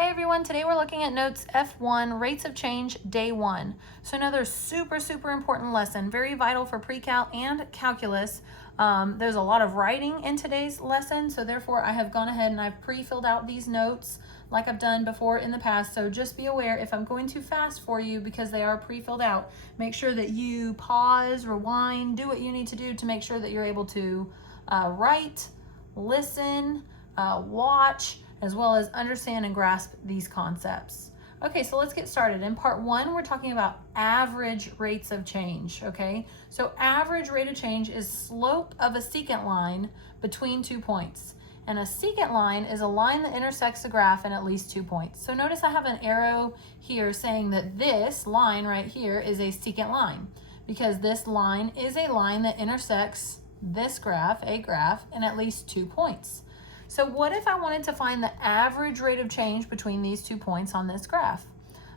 Hey everyone, today we're looking at notes F1, rates of change, day 1. So another super important lesson, very vital for pre-cal and calculus. There's a lot of writing in today's lesson, so therefore I have gone ahead and I've pre-filled out these notes like I've done before in the past. So just be aware if I'm going too fast for you because they are pre-filled out, make sure that you pause, rewind, do what you need to do to make sure that you're able to write, listen, watch, as well as understand and grasp these concepts. Okay, so let's get started. In part 1, we're talking about average rates of change, okay? So average rate of change is slope of a secant line between 2 points. And a secant line is a line that intersects the graph in at least 2 points. So notice I have an arrow here saying that this line right here is a secant line because this line is a line that intersects this graph, a graph, in at least 2 points. So what if I wanted to find the average rate of change between these 2 points on this graph?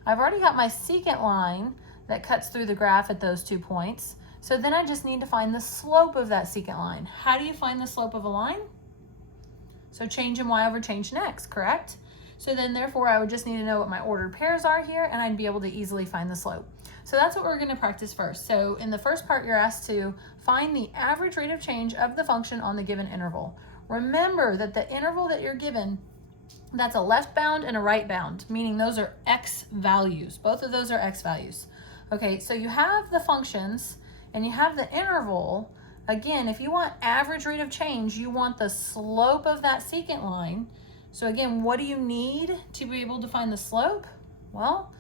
I've already got my secant line that cuts through the graph at those 2 points. So then I just need to find the slope of that secant line. How do you find the slope of a line? So change in y over change in x, correct? So then therefore I would just need to know what my ordered pairs are here and I'd be able to easily find the slope. So that's what we're going to practice first. So in the first part you're asked to find the average rate of change of the function on the given interval. Remember that the interval that you're given, that's a left bound and a right bound, meaning those are x values. Both of those are x values. Okay, so you have the functions and you have the interval. Again, if you want average rate of change, you want the slope of that secant line. So again, what do you need to be able to find the slope? Well,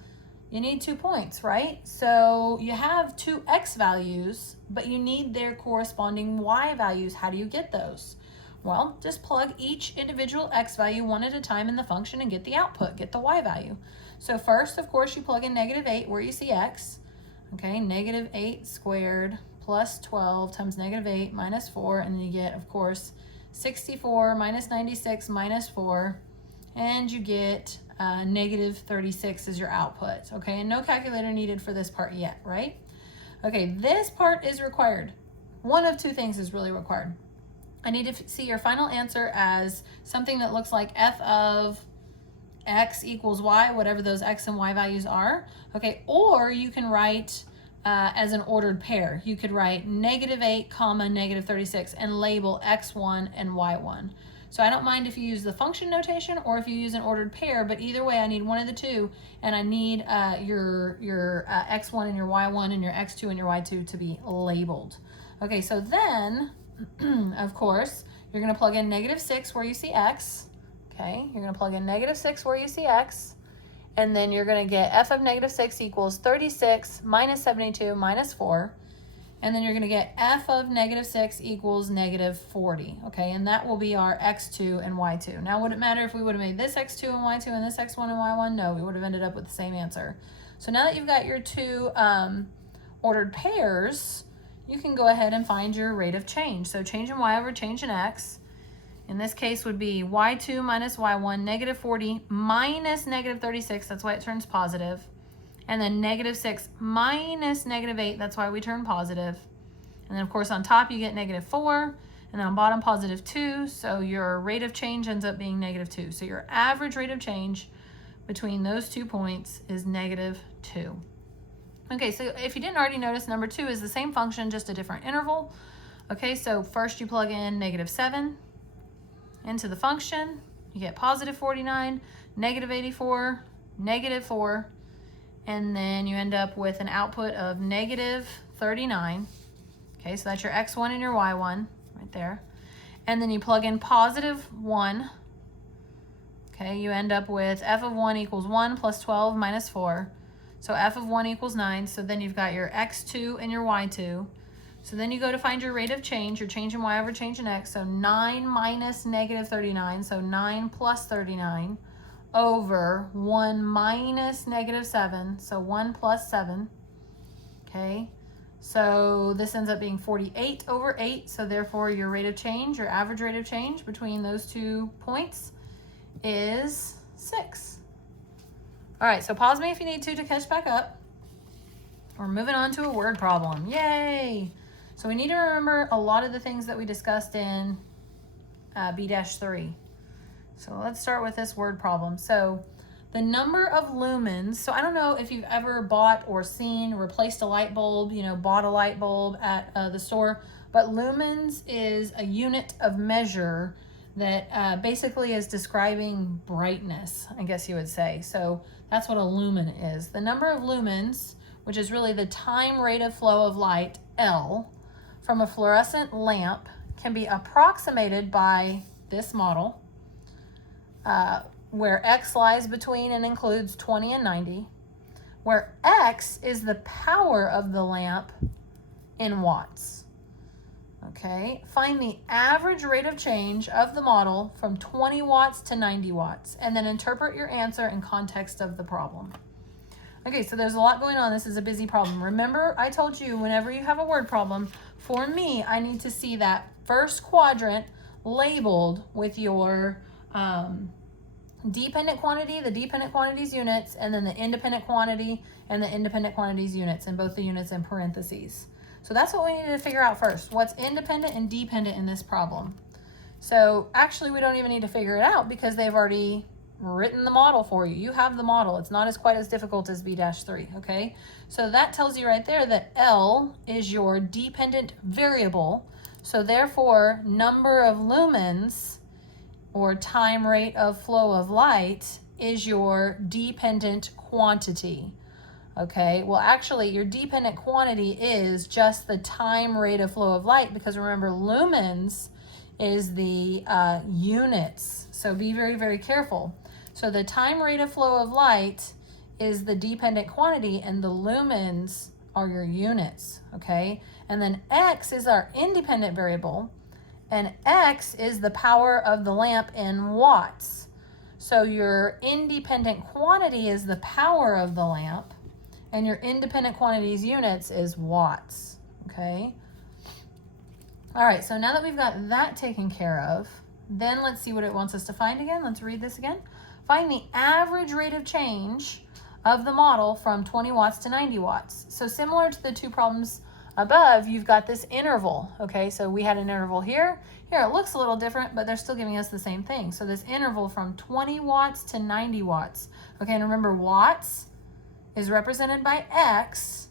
you need 2 points, right? So you have 2 x values, but you need their corresponding y values. How do you get those? Well, just plug each individual x value one at a time in the function and get the output, get the y value. So first, of course, you plug in -8 where you see x. Okay, -8 squared plus 12 times -8 minus 4, and then you get, of course, 64 minus 96 minus 4, and you get -36 as your output. Okay, and no calculator needed for this part yet, right? Okay, this part is required. One of 2 things is really required. I need to see your final answer as something that looks like f of x equals y, whatever those x and y values are. Okay, or you can write as an ordered pair. You could write -8 comma -36 and label x1 and y1. So I don't mind if you use the function notation or if you use an ordered pair, but either way I need one of the 2, and I need your x1 and your y1 and your x2 and your y2 to be labeled. Okay, so then of course, you're going to plug in -6 where you see x. Okay, you're going to plug in -6 where you see x. And then you're going to get f of -6 equals 36 minus 72 minus 4. And then you're going to get f of -6 equals -40. Okay, and that will be our x2 and y2. Now, would it matter if we would have made this x2 and y2 and this x1 and y1? No, we would have ended up with the same answer. So now that you've got your 2 ordered pairs, you can go ahead and find your rate of change. So change in y over change in x, in this case would be y2 minus y1, -40 minus -36, that's why it turns positive. And then -6 minus -8, that's why we turn positive. And then of course on top you get -4, and then on bottom +2, so your rate of change ends up being -2. So your average rate of change between those 2 points is -2. Okay, so if you didn't already notice, number 2 is the same function, just a different interval. Okay, so first you plug in -7 into the function. You get +49, -84, -4, and then you end up with an output of -39. Okay, so that's your x1 and your y1 right there. And then you plug in +1. Okay, you end up with f of 1 equals 1 plus 12 minus 4. So f of 1 equals 9, so then you've got your x2 and your y2. So then you go to find your rate of change, your change in y over change in x, so 9 minus -39, so 9 plus 39, over 1 minus -7, so 1 plus 7, okay? So this ends up being 48 over 8, so therefore your rate of change, your average rate of change between those 2 points is 6. All right, so pause me if you need to catch back up. We're moving on to a word problem. Yay! So we need to remember a lot of the things that we discussed in B-3. So let's start with this word problem. So the number of lumens. So I don't know if you've ever bought or seen, replaced a light bulb, you know, bought a light bulb at the store, but lumens is a unit of measure that basically is describing brightness, I guess you would say. So that's what a lumen is. The number of lumens, which is really the time rate of flow of light, L, from a fluorescent lamp can be approximated by this model, where X lies between and includes 20 and 90, where X is the power of the lamp in watts. Okay, find the average rate of change of the model from 20 watts to 90 watts, and then interpret your answer in context of the problem. Okay, so there's a lot going on. This is a busy problem. Remember, I told you whenever you have a word problem, for me, I need to see that first quadrant labeled with your dependent quantity, the dependent quantities units, and then the independent quantity and the independent quantities units, and both the units in parentheses. So that's what we need to figure out first. What's independent and dependent in this problem? So actually we don't even need to figure it out because they've already written the model for you. You have the model. It's not quite as difficult as B-3, okay? So that tells you right there that L is your dependent variable. So therefore, number of lumens, or time rate of flow of light, is your dependent quantity. Okay, well actually your dependent quantity is just the time rate of flow of light, because remember lumens is the units. So be very, very careful. So the time rate of flow of light is the dependent quantity and the lumens are your units, okay? And then X is our independent variable, and X is the power of the lamp in watts. So your independent quantity is the power of the lamp, and your independent quantities units is watts, okay? All right, so now that we've got that taken care of, then let's see what it wants us to find again. Let's read this again. Find the average rate of change of the model from 20 watts to 90 watts. So similar to the two problems above, you've got this interval, okay? So we had an interval here. Here it looks a little different, but they're still giving us the same thing. So this interval from 20 watts to 90 watts. Okay, and remember watts is represented by X,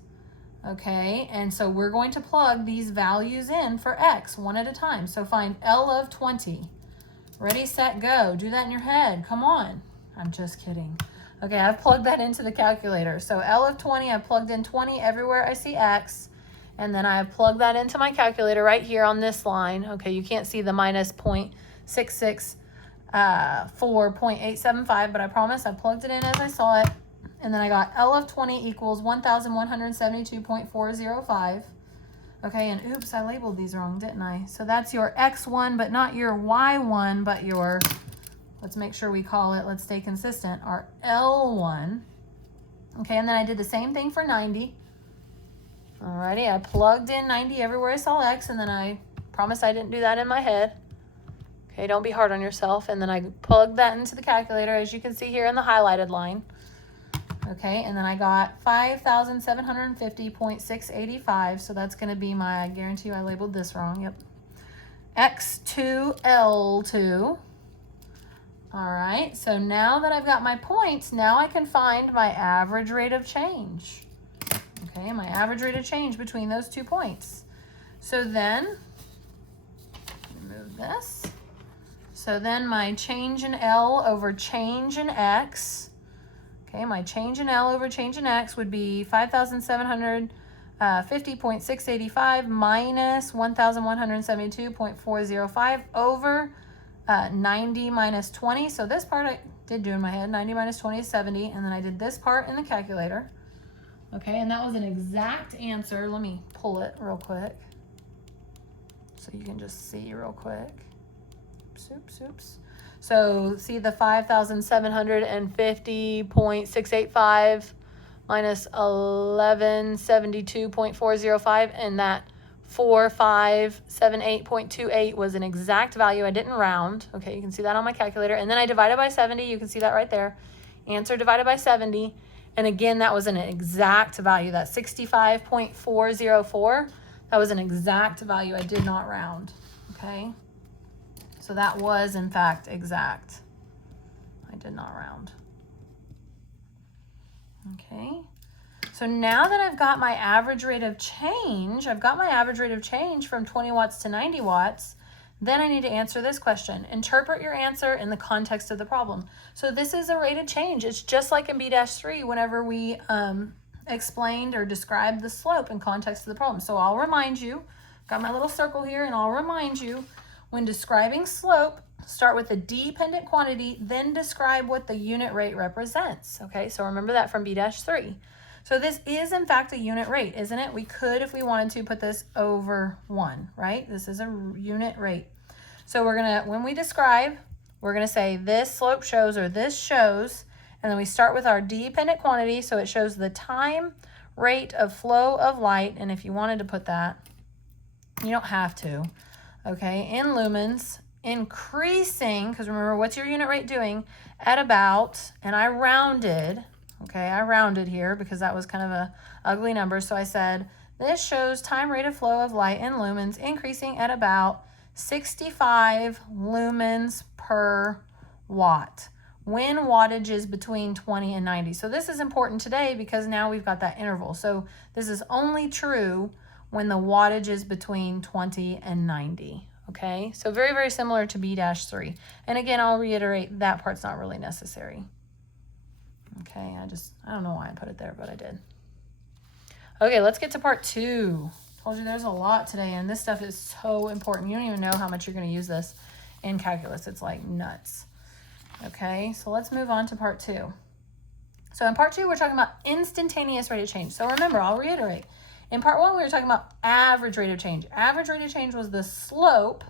okay? And so we're going to plug these values in for X one at a time. So find L of 20. Ready, set, go. Do that in your head. Come on. I'm just kidding. Okay, I've plugged that into the calculator. So L of 20, I've plugged in 20 everywhere I see X. And then I've plugged that into my calculator right here on this line. Okay, you can't see the minus 0.66 for 0.875, but I promise I plugged it in as I saw it. And then I got L of 20 equals 1,172.405. Okay, and oops, I labeled these wrong, didn't I? So that's your X1, but not your Y1, but your, let's make sure we call it, let's stay consistent, our L1. Okay, and then I did the same thing for 90. Alrighty, I plugged in 90 everywhere I saw X, and then I promise I didn't do that in my head. Okay, don't be hard on yourself. And then I plugged that into the calculator, as you can see here in the highlighted line. Okay, and then I got 5,750.685, so that's going to be my, I guarantee you I labeled this wrong, yep. X2, L2. All right, so now that I've got my points, now I can find my average rate of change. Okay, my average rate of change between those 2 points. So then, remove this. So then my change in L over change in X. Okay, my change in L over change in X would be 5,750.685 minus 1,172.405 over 90 minus 20. So this part I did do in my head. 90 minus 20 is 70. And then I did this part in the calculator. Okay, and that was an exact answer. Let me pull it real quick so you can just see real quick. Oops. So see the 5,750.685 minus 1172.405, and that 4578.28 was an exact value. I didn't round. Okay, you can see that on my calculator. And then I divided by 70. You can see that right there. Answer divided by 70. And again, that was an exact value. That 65.404, that was an exact value. I did not round. Okay. So that was, in fact, exact. I did not round. Okay. So now that I've got my average rate of change, I've got my average rate of change from 20 watts to 90 watts, then I need to answer this question. Interpret your answer in the context of the problem. So this is a rate of change. It's just like in B-3 whenever we explained or described the slope in context of the problem. So I'll remind you, got my little circle here, and I'll remind you, when describing slope, start with the dependent quantity, then describe what the unit rate represents. Okay, so remember that from B-3. So this is in fact a unit rate, isn't it? We could, if we wanted to, put this over 1, right? This is a unit rate. So we're gonna, when we describe, we're gonna say this slope shows, or this shows, and then we start with our dependent quantity, so it shows the time rate of flow of light, and if you wanted to put that, you don't have to, okay, in lumens, increasing, because remember, what's your unit rate doing? At about, and I rounded, okay, I rounded here because that was kind of a ugly number, so I said, this shows time rate of flow of light in lumens increasing at about 65 lumens per watt when wattage is between 20 and 90. So this is important today because now we've got that interval. So this is only true when the wattage is between 20 and 90. Okay, so very, very similar to B-3. And again, I'll reiterate, that part's not really necessary. Okay, I don't know why I put it there, but I did. Okay, let's get to part 2. Told you there's a lot today, and this stuff is so important. You don't even know how much you're going to use this in calculus. It's like nuts. Okay, so let's move on to part 2. So in part 2, we're talking about instantaneous rate of change. So remember, I'll reiterate. In part 1, we were talking about average rate of change. Average rate of change was the slope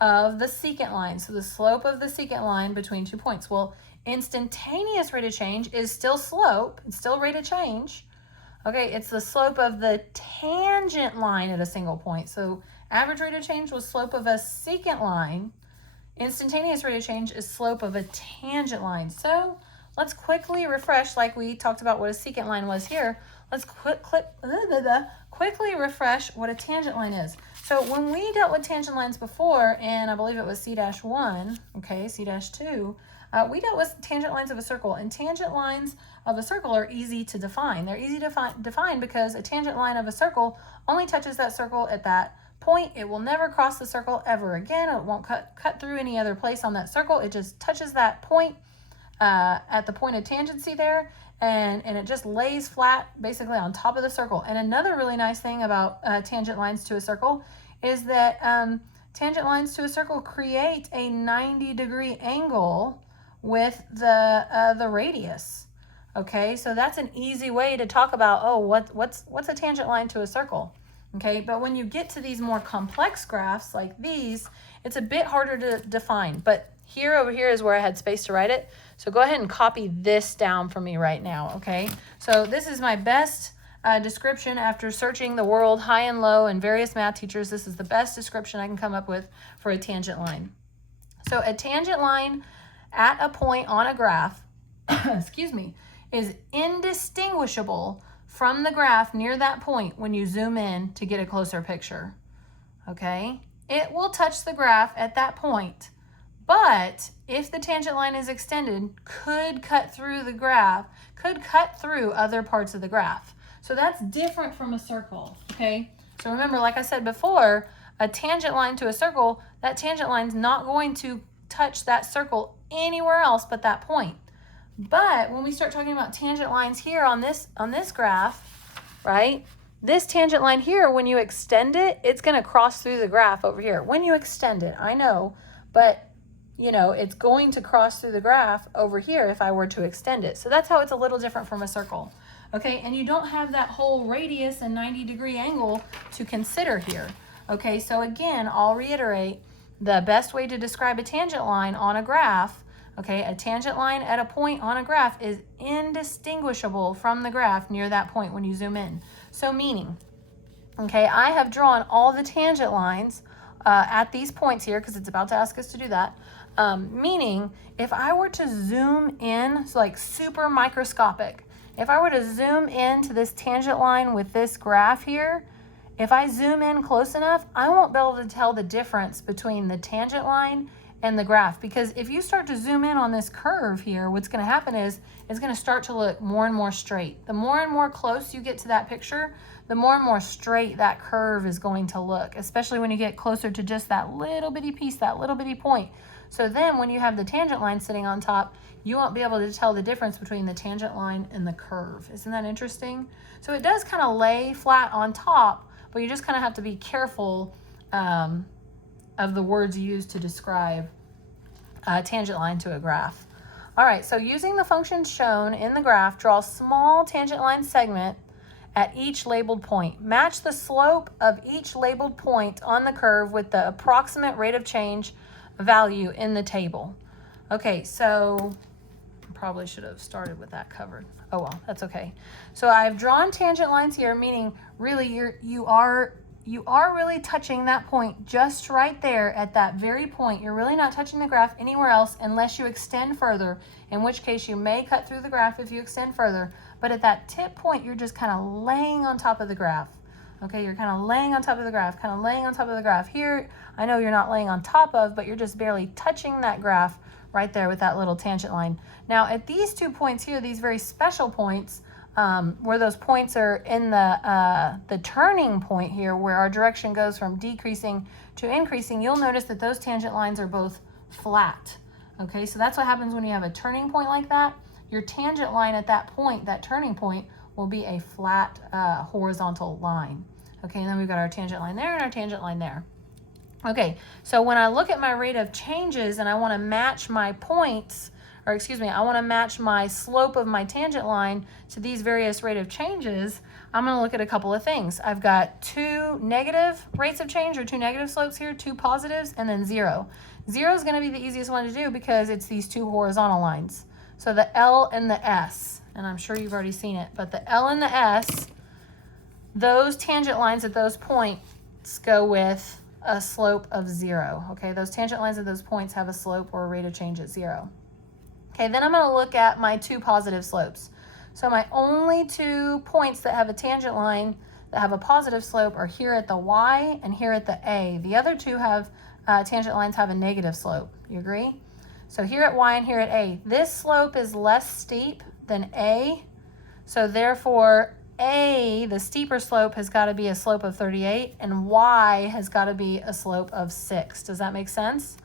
of the secant line. So the slope of the secant line between 2 points. Well, instantaneous rate of change is still slope. It's still rate of change. Okay, it's the slope of the tangent line at a single point. So average rate of change was slope of a secant line. Instantaneous rate of change is slope of a tangent line. So let's quickly refresh, like we talked about what a secant line was here. Let's quickly refresh what a tangent line is. So when we dealt with tangent lines before, and I believe it was C-1, okay, C-2, we dealt with tangent lines of a circle, and tangent lines of a circle are easy to define. They're easy to define because a tangent line of a circle only touches that circle at that point. It will never cross the circle ever again. It won't cut through any other place on that circle. It just touches that point at the point of tangency there, and it just lays flat basically on top of the circle. And another really nice thing about tangent lines to a circle is that tangent lines to a circle create a 90-degree angle with the radius. Okay, so that's an easy way to talk about, oh, what's a tangent line to a circle? Okay, but when you get to these more complex graphs like these, it's a bit harder to define. But here, over here is where I had space to write it. So go ahead and copy this down for me right now, okay? So this is my best description after searching the world high and low and various math teachers. This is the best description I can come up with for a tangent line. So a tangent line at a point on a graph, excuse me, is indistinguishable from the graph near that point when you zoom in to get a closer picture, okay? It will touch the graph at that point, but if the tangent line is extended, could cut through the graph, could cut through other parts of the graph. So that's different from a circle, okay? So remember, like I said before, a tangent line to a circle, that tangent line's not going to touch that circle anywhere else but that point. But when we start talking about tangent lines here on this graph, right? This tangent line here, when you extend it, it's going to cross through the graph over here. When you extend it, I know, but you know, it's going to cross through the graph over here if I were to extend it. So that's how it's a little different from a circle. Okay, and you don't have that whole radius and 90-degree angle to consider here. Okay, so again, I'll reiterate, the best way to describe a tangent line on a graph, okay, a tangent line at a point on a graph is indistinguishable from the graph near that point when you zoom in. So meaning, okay, I have drawn all the tangent lines at these points here because it's about to ask us to do that. Meaning, if I were to zoom in, so like super microscopic, if I were to zoom into this tangent line with this graph here, if I zoom in close enough, I won't be able to tell the difference between the tangent line in the graph, because if you start to zoom in on this curve here, what's going to happen is it's going to start to look more and more straight. The more and more close you get to that picture, the more and more straight that curve is going to look, especially when you get closer to just that little bitty piece, that little bitty point. So then when you have the tangent line sitting on top, you won't be able to tell the difference between the tangent line and the curve. Isn't that interesting? So it does kind of lay flat on top, but you just kind of have to be careful of the words used to describe a tangent line to a graph. All right, so using the functions shown in the graph, draw a small tangent line segment at each labeled point. Match the slope of each labeled point on the curve with the approximate rate of change value in the table. Okay, so I probably should have started with that covered. Oh well, that's okay. So I've drawn tangent lines here, meaning really you are really touching that point just right there at that very point. You're really not touching the graph anywhere else unless you extend further, in which case you may cut through the graph if you extend further. But at that tip point, you're just kind of laying on top of the graph. Okay, you're kind of laying on top of the graph, kind of laying on top of the graph. Here, I know you're not laying on top of, but you're just barely touching that graph right there with that little tangent line. Now, at these 2 points here, these very special points, where those points are in the turning point here, where our direction goes from decreasing to increasing, you'll notice that those tangent lines are both flat. Okay, so that's what happens when you have a turning point like that. Your tangent line at that point, that turning point, will be a flat horizontal line. Okay, and then we've got our tangent line there and our tangent line there. Okay, so when I look at my rate of changes and I want to match my points, or excuse me, I want to match my slope of my tangent line to these various rate of changes, I'm going to look at a couple of things. I've got 2 negative rates of change, or 2 negative slopes here, 2 positives, and then 0. 0 is going to be the easiest one to do because it's these 2 horizontal lines. So the L and the S, and I'm sure you've already seen it, but the L and the S, those tangent lines at those points go with a slope of 0. Okay, those tangent lines at those points have a slope or a rate of change at 0. Okay, then I'm going to look at my 2 positive slopes. So my only 2 points that have a tangent line that have a positive slope are here at the Y and here at the A. The other 2 have tangent lines have a negative slope. You agree? So here at Y and here at A, this slope is less steep than A. So therefore, A, the steeper slope, has got to be a slope of 38, and Y has got to be a slope of 6. Does that make sense?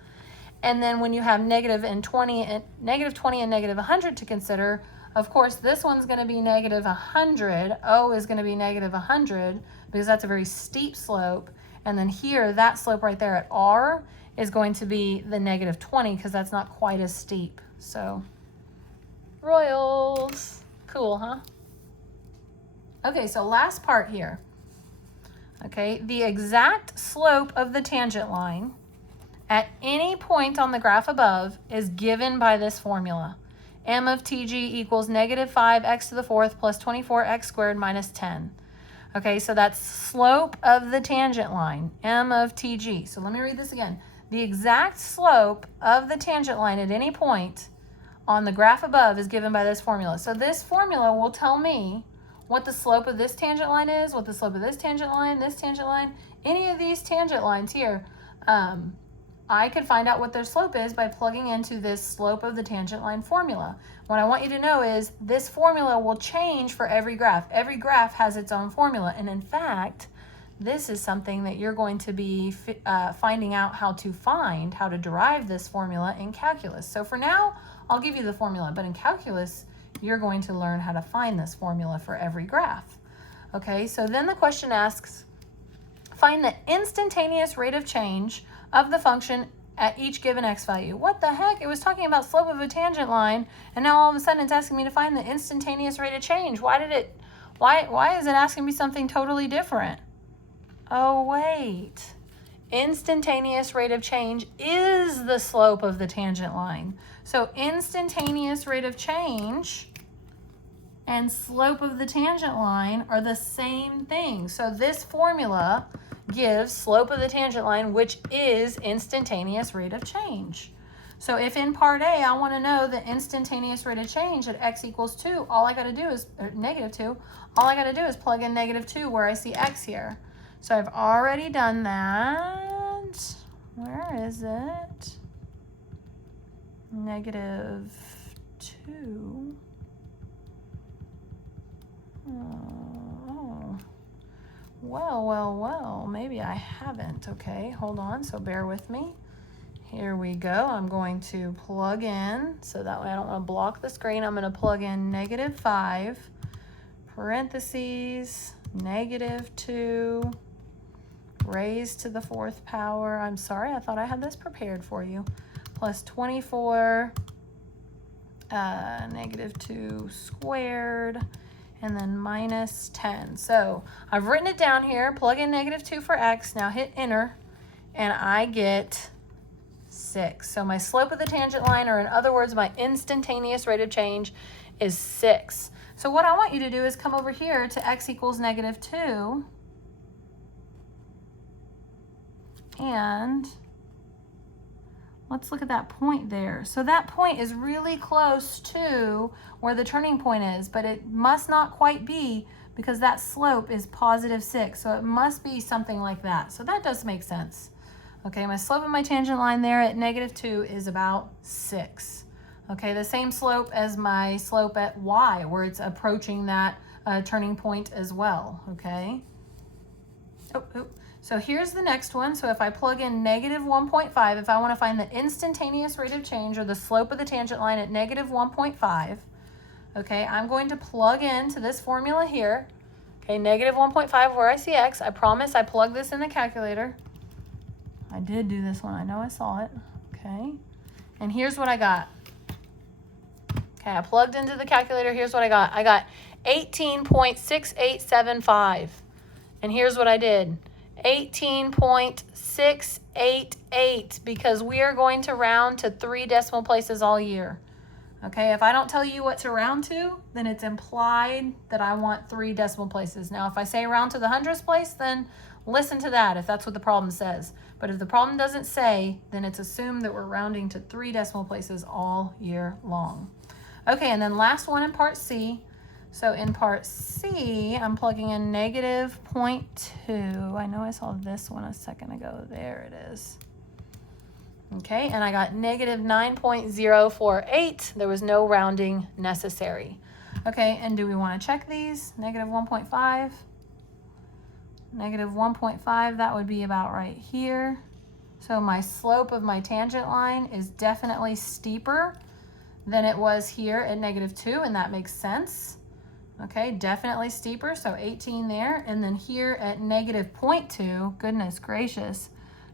And then when you have negative 20 and negative 100 to consider, of course, this one's going to be negative 100. O is going to be negative 100 because that's a very steep slope. And then here, that slope right there at R is going to be the negative 20 because that's not quite as steep. So, Royals. Cool, huh? Okay, so last part here. Okay, the exact slope of the tangent line at any point on the graph above is given by this formula. M of TG equals negative 5x to the 4th plus 24x squared minus 10. Okay, so that's slope of the tangent line, M of TG. So let me read this again. The exact slope of the tangent line at any point on the graph above is given by this formula. So this formula will tell me what the slope of this tangent line is, what the slope of this tangent line, any of these tangent lines here. I could find out what their slope is by plugging into this slope of the tangent line formula. What I want you to know is this formula will change for every graph. Every graph has its own formula. And in fact, this is something that you're going to be finding out how to derive this formula in calculus. So for now, I'll give you the formula, but in calculus, you're going to learn how to find this formula for every graph. Okay, so then the question asks, find the instantaneous rate of change of the function at each given x value. What the heck? It was talking about slope of a tangent line, and now all of a sudden it's asking me to find the instantaneous rate of change. Why is it asking me something totally different? Oh, wait. Instantaneous rate of change is the slope of the tangent line. So instantaneous rate of change and slope of the tangent line are the same thing. So this formula gives slope of the tangent line, which is instantaneous rate of change. So if in part A, I want to know the instantaneous rate of change at x equals 2, all I got to do is, negative 2, all I got to do is plug in negative 2 where I see x here. So I've already done that. Where is it? negative 2. Oh, well, maybe I haven't. Okay, hold on, so bear with me. Here we go. I'm going to plug in, so that way I don't want to block the screen. I'm going to plug in negative 5, parentheses, negative 2, raised to the 4th power. I'm sorry, I thought I had this prepared for you. Plus 24, negative 2 squared, and then minus 10. So I've written it down here. Plug in negative 2 for x. Now hit enter, and I get 6. So my slope of the tangent line, or in other words, my instantaneous rate of change, is 6. So what I want you to do is come over here to x equals negative 2, and let's look at that point there. So that point is really close to where the turning point is, but it must not quite be, because that slope is positive 6. So it must be something like that. So that does make sense. Okay, my slope of my tangent line there at negative 2 is about 6. Okay, the same slope as my slope at y, where it's approaching that turning point as well. Okay. So here's the next one. So if I plug in negative 1.5, if I want to find the instantaneous rate of change, or the slope of the tangent line at negative 1.5, okay, I'm going to plug into this formula here. Okay, negative 1.5 where I see x. I promise I plugged this in the calculator. I did do this one. I know I saw it. Okay, and here's what I got. Okay, I plugged into the calculator. Here's what I got. I got 18.6875. And here's what I did. 18.688, because we are going to round to 3 decimal places all year. Okay, if I don't tell you what to round to, then it's implied that I want 3 decimal places. Now, if I say round to the 100th place, then listen to that if that's what the problem says. But if the problem doesn't say, then it's assumed that we're rounding to 3 decimal places all year long. Okay, and then last one in part C. So in part C, I'm plugging in negative 0.2. I know I saw this one a second ago. There it is. Okay, and I got negative 9.048. There was no rounding necessary. Okay, and do we want to check these? Negative 1.5. Negative 1.5, that would be about right here. So my slope of my tangent line is definitely steeper than it was here at negative 2, and that makes sense. Okay, definitely steeper, so 18 there. And then here at negative 0.2, goodness gracious,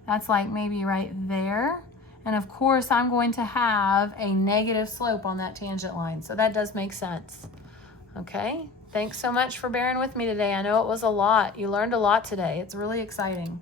that's like maybe right there. And of course, I'm going to have a negative slope on that tangent line, so that does make sense. Okay, thanks so much for bearing with me today. I know it was a lot. You learned a lot today. It's really exciting.